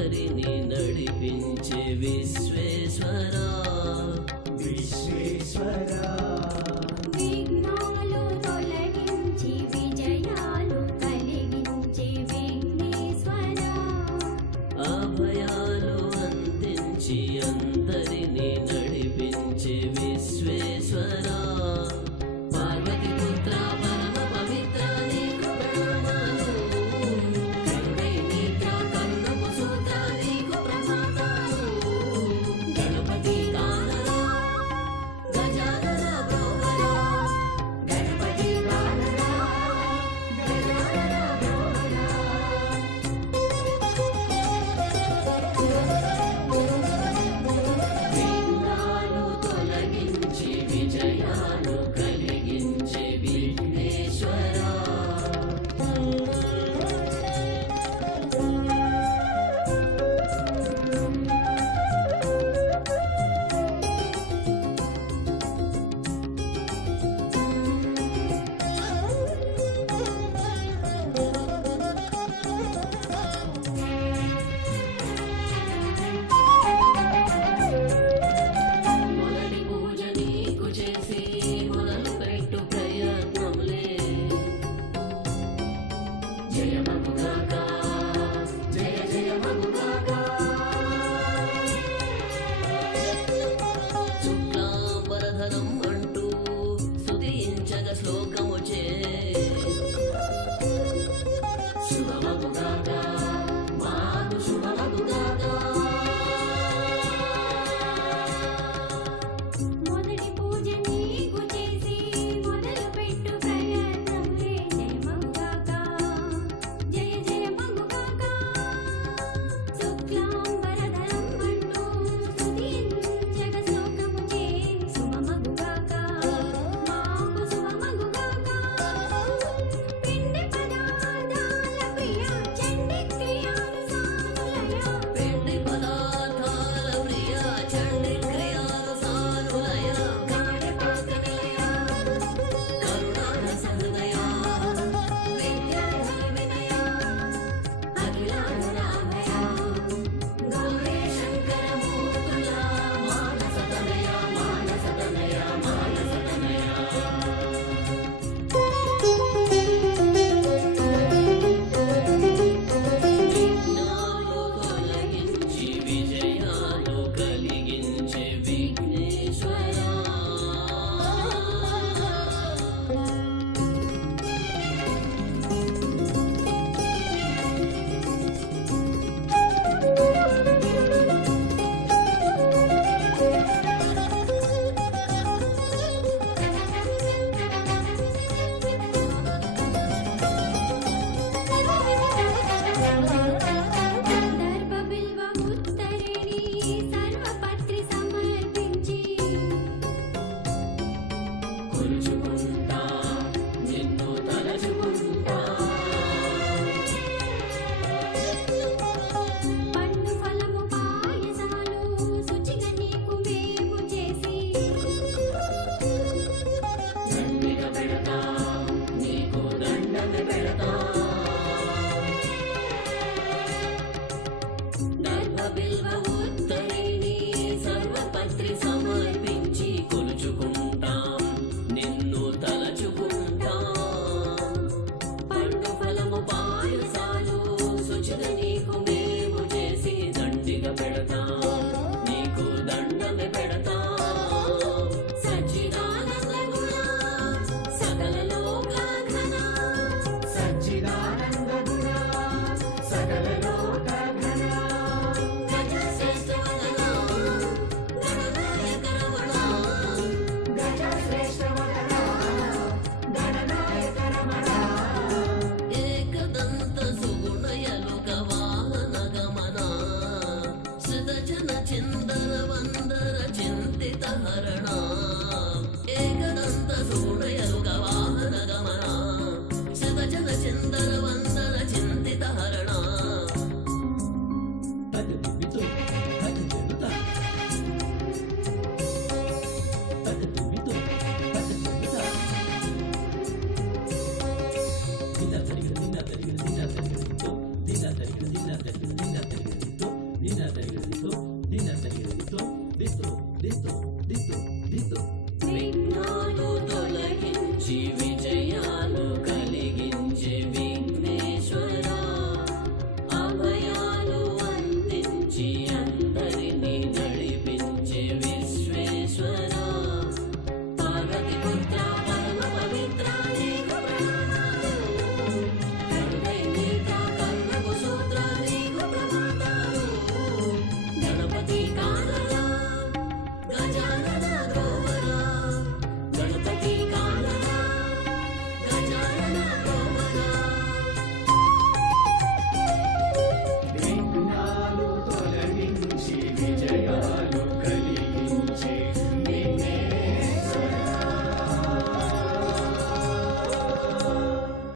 అందరిని నడిపించే విశ్వేశ్వరా విశ్వేశ్వరా విఘ్నాలు తొలగించి విజయాలు కలిగించే విఘ్నేశ్వరా అభయాలు అందించి అందరిని నడిపించే విశ్వేశ్వరా పార్వతి పుత్ర పరమ పవిత్ర నీకు ప్రణామాలు కరుణై నీత్ర కరుణపు సూత్ర నీకు ప్రమాదాలు గణపతి కానరా గజానన భోగరా గణపతి కానరా గజానన భోగరా విఘ్నాలు తొలగించి విజయాలు కలిగించే విఘ్నేశ్వరా మొదటి పూజ నీకు చేసి మొదలు పెట్టు ప్రయత్నంలే జయమగుగాక జయ జయమగుగాక శుక్లాంబరధరం అంటూ స్తుతించగ శ్లోకము చే శుభమగుగాక మాకు శుభమగుగాక మొదటి పూజ నీకు చేసి మొదలు పెట్టు ప్రయత్నంలే జయమగుగాక జయ జయమగుగాక శుక్లాంబరధరం అంటూ స్తుతించగ శ్లోకము చే శుభమగుగాక మాకు శుభమగుగాక పిండి పదార్థాల ప్రియ చండి క్రియాలు సానులయ పిండి పదార్థాల ప్రియ చండి క్రియాలు సానులయ గాఢపాత నిలయ కరుణారస హృదయ విద్యాధర వినయ అఖిలాండరామయ గౌరీ శంకర మూర్తుల మానసతనయ మానసతనయ మానసతనయ విఘ్నాలు తొలగించి విజయాలు కలిగించే విఘ్నేశ్వరా దర్భబిల్వ ఉత్తరిణి సర్వపత్రి సమర్పించి కొలుచుకుంటా నిన్ను తలచుకుంటా పండు ఫలము పాయసాలు శుచిగా నీకు మేము చేసి దండిగ పెడతా నీకు దండమే పెడతా దర్భబిల్వ ఉత్తరిణి సర్వపత్రి సమర్పించి కొలుచుకుంటాం నిన్ను తలచుకుంటాం పండు ఫలము పాయసాలు శుచిగా నీకు మేము చేసి దండిగ పెడతాం నీకు దండమే పెడతాం సచ్చిదానంద గుణ సకల లోక ఘన సచ్చిదానంద గుణ సకల లోక ఘన గజ శ్రేష్ఠ వదన గణనాయక రమణ గజ శ్రేష్ఠ వదన గణనాయక రమణ ఏకదంత సుగుణయలుక వాహన గమన శ్రితజన చిందర వందర చింతిత హరణ ఏకదంత సుగుణయలుక వాహన గమన శ్రితజన చిందర వందర చింతిత హరణ తగదుమితో తగదుమిత తగదుమితో తగదుమిత దిన తరిగిన దిన తరిగిన దిన తరిగిన దిన తరిగిన దిన తరిగిన దిన తరిగిన దిన జయ